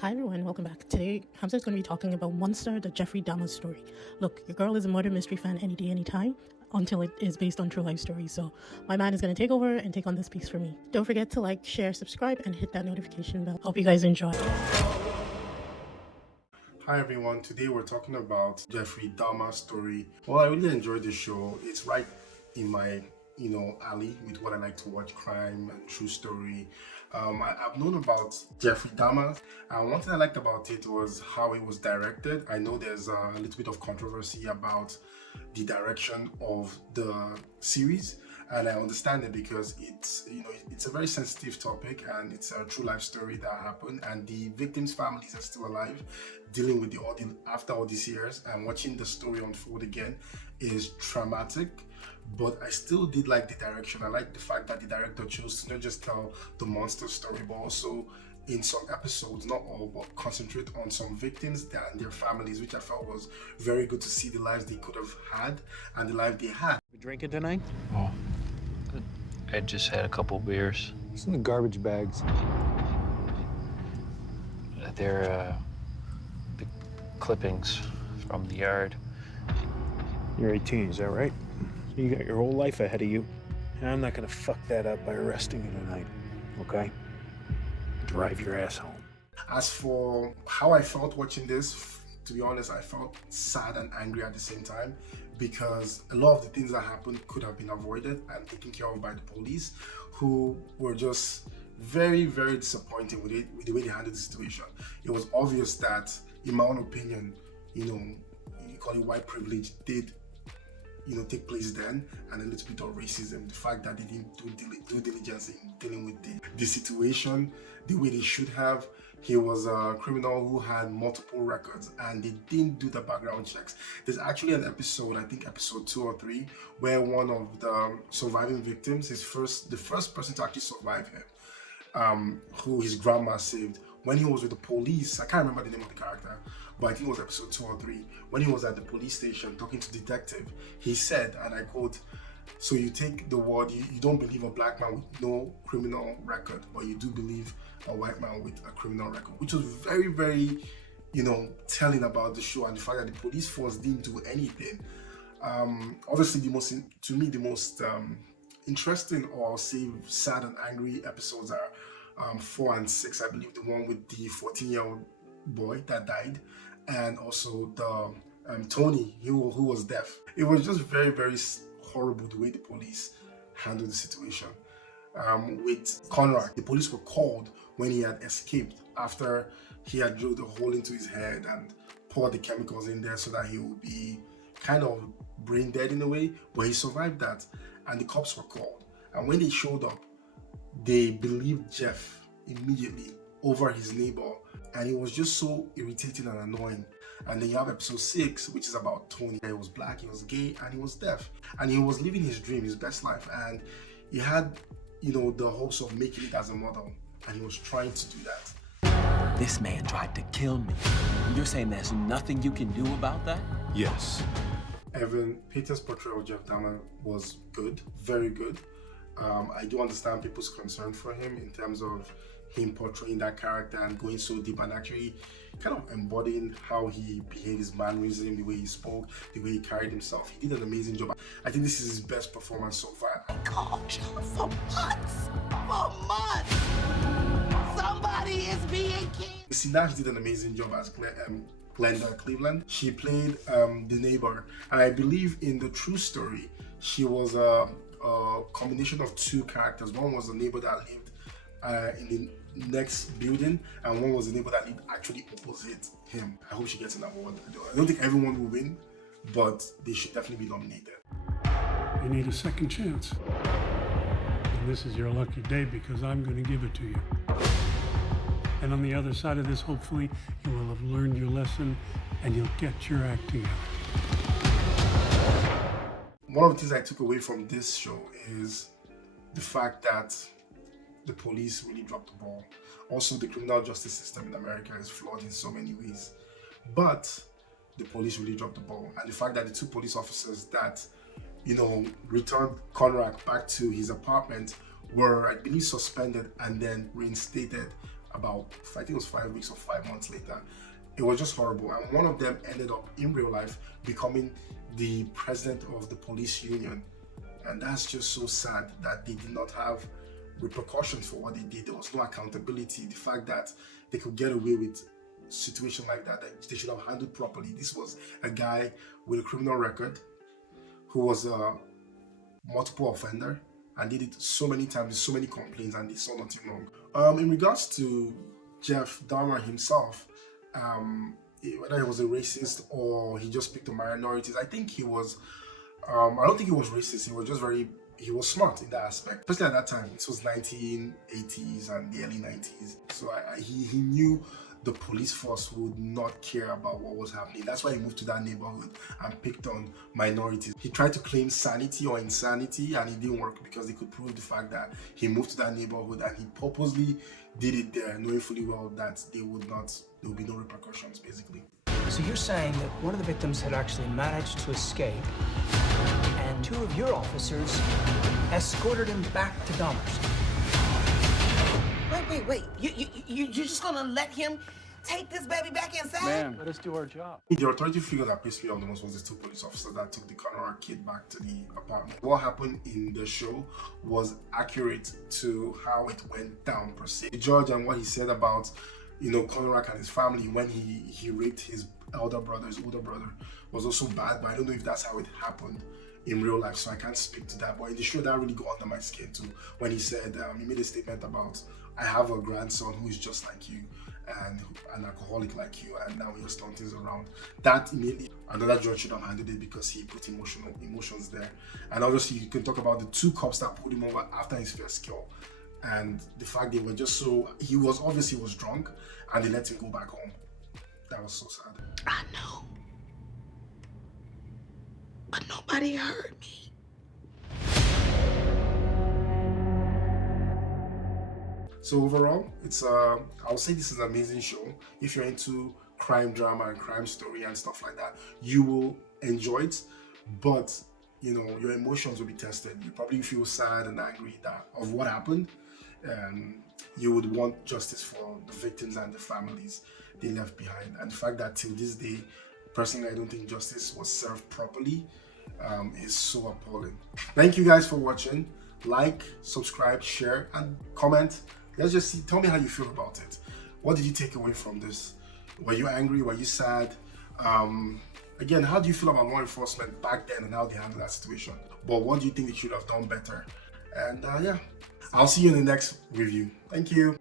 Hi everyone, welcome back. Today, Hamza is going to be talking about Monster, the Jeffrey Dahmer story. Look, your girl is a murder mystery fan any day, anytime, until it is based on true life stories. So my man is going to take over and take on this piece for me. Don't forget to like, share, subscribe, and hit that notification bell. Hope you guys enjoy. Hi everyone, today we're talking about Jeffrey Dahmer Story. Well, I really enjoyed the show. It's right in my, alley with what I like to watch, crime and true story. I've known about Jeffrey Dahmer, and one thing I liked about it was how it was directed. I know there's a little bit of controversy about the direction of the series, and I understand it because it's a very sensitive topic and it's a true life story that happened, and the victims' families are still alive, dealing with the audience after all these years, and watching the story unfold again is traumatic. But I still did like the direction. I like the fact that the director chose to not just tell the monster story, but also in some episodes, not all, but concentrate on some victims and their families, which I felt was very good to see the lives they could have had and the life they had. We drinking tonight? Oh, I just had a couple beers. What's in the garbage bags? They're the clippings from the yard. You're 18, is that right? So you got your whole life ahead of you. And I'm not gonna fuck that up by arresting you tonight, okay? Drive your ass home. As for how I felt watching this, to be honest, I felt sad and angry at the same time, because a lot of the things that happened could have been avoided and taken care of by the police, who were just very, very disappointed with the way they handled the situation. It was obvious that, in my own opinion, you call it white privilege, did take place then, and a little bit of racism. The fact that they didn't do due diligence in dealing with the situation the way they should have. He was a criminal who had multiple records, and they didn't do the background checks. There's actually an episode, I think episode 2 or 3, where one of the surviving victims, the first person to actually survive him, who his grandma saved, when he was with the police. I can't remember the name of the character, but I think it was episode 2 or 3. When he was at the police station talking to the detective, he said, and I quote, "So you take the word, you don't believe a black man with no criminal record, but you do believe a white man with a criminal record," which was very, very, telling about the show and the fact that the police force didn't do anything. Obviously, the most interesting, or I'll say sad and angry episodes are 4 and 6. I believe the one with the 14-year-old boy that died, and also the Tony who was deaf. It was just very, very horrible the way the police handled the situation. With Conrad, the police were called when he had escaped after he had drilled a hole into his head and poured the chemicals in there so that he would be kind of brain dead in a way, but he survived that, and the cops were called. And when they showed up, they believed Jeff immediately over his neighbor, and it was just so irritating and annoying. And then you have episode 6, which is about Tony. He was black, he was gay, and he was deaf, and he was living his dream, his best life, and he had the hopes of making it as a model, and he was trying to do that. This man tried to kill me. You're saying there's nothing you can do about that? Yes. Evan Peters' portrayal of Jeff Dahmer was good, very good. I do understand people's concern for him in terms of him portraying that character and going so deep and actually kind of embodying how he behaved, his mannerism, the way he spoke, the way he carried himself. He did an amazing job. I think this is his best performance so far. I called you for months. For months. Somebody is being killed. Sinach did an amazing job as Glenda Cleveland. She played the neighbor, and I believe in the true story, she was a combination of 2 characters. One was the neighbor that lived in the next building, and one was the neighbor that lived actually opposite him. I hope she gets an award. I don't think everyone will win, but they should definitely be nominated. You need a second chance. And this is your lucky day, because I'm going to give it to you. And on the other side of this, hopefully, you will have learned your lesson and you'll get your act together. One of the things I took away from this show is the fact that the police really dropped the ball. Also, the criminal justice system in America is flawed in so many ways. But the police really dropped the ball. And the fact that the 2 police officers that, returned Conrad back to his apartment were, I believe, suspended and then reinstated about, I think it was 5 weeks or 5 months later. It was just horrible. And one of them ended up in real life becoming the president of the police union. And that's just so sad that they did not have repercussions for what they did. There was no accountability. The fact that they could get away with a situation like that they should have handled properly. This was a guy with a criminal record who was a multiple offender and did it so many times, so many complaints, and they saw nothing wrong. In regards to Jeff Dahmer himself, whether he was a racist or he just picked the minorities, I think he was, I don't think he was racist. He was smart in that aspect, especially at that time. This was 1980s and the early 90s. So he knew the police force would not care about what was happening. That's why he moved to that neighborhood and picked on minorities. He tried to claim sanity or insanity, and it didn't work because they could prove the fact that he moved to that neighborhood and he purposely did it there, knowing fully well that there would be no repercussions, basically. So you're saying that one of the victims had actually managed to escape, and 2 of your officers escorted him back to Dahmer's. Wait. You're just gonna let him take this baby back inside? Ma'am, let us do our job. The authority figure that pissed me off the most was the 2 police officers that took the Conora kid back to the apartment. What happened in the show was accurate to how it went down per se. The judge and what he said about, Conora and his family when he raped his older brother was also bad, but I don't know if that's how it happened in real life, so I can't speak to that. But in the show, that really got under my skin too, when he said, he made a statement about, I have a grandson who is just like you and an alcoholic like you, and now you're stunting around. That immediately, another judge should have handled it because he put emotions there. And obviously, you can talk about the 2 cops that pulled him over after his first kill, and the fact they were just he was drunk, and they let him go back home. That was so sad. I know, but nobody heard me. So overall, I would say this is an amazing show. If you're into crime drama and crime story and stuff like that, you will enjoy it. But your emotions will be tested. You probably feel sad and angry of what happened. You would want justice for the victims and the families they left behind. And the fact that till this day, personally, I don't think justice was served properly is so appalling. Thank you guys for watching. Like, subscribe, share, and comment. Let's just see. Tell me how you feel about it. What did you take away from this? Were you angry? Were you sad? Again, how do you feel about law enforcement back then and how they handled that situation? But what do you think they should have done better? And yeah, I'll see you in the next review. Thank you.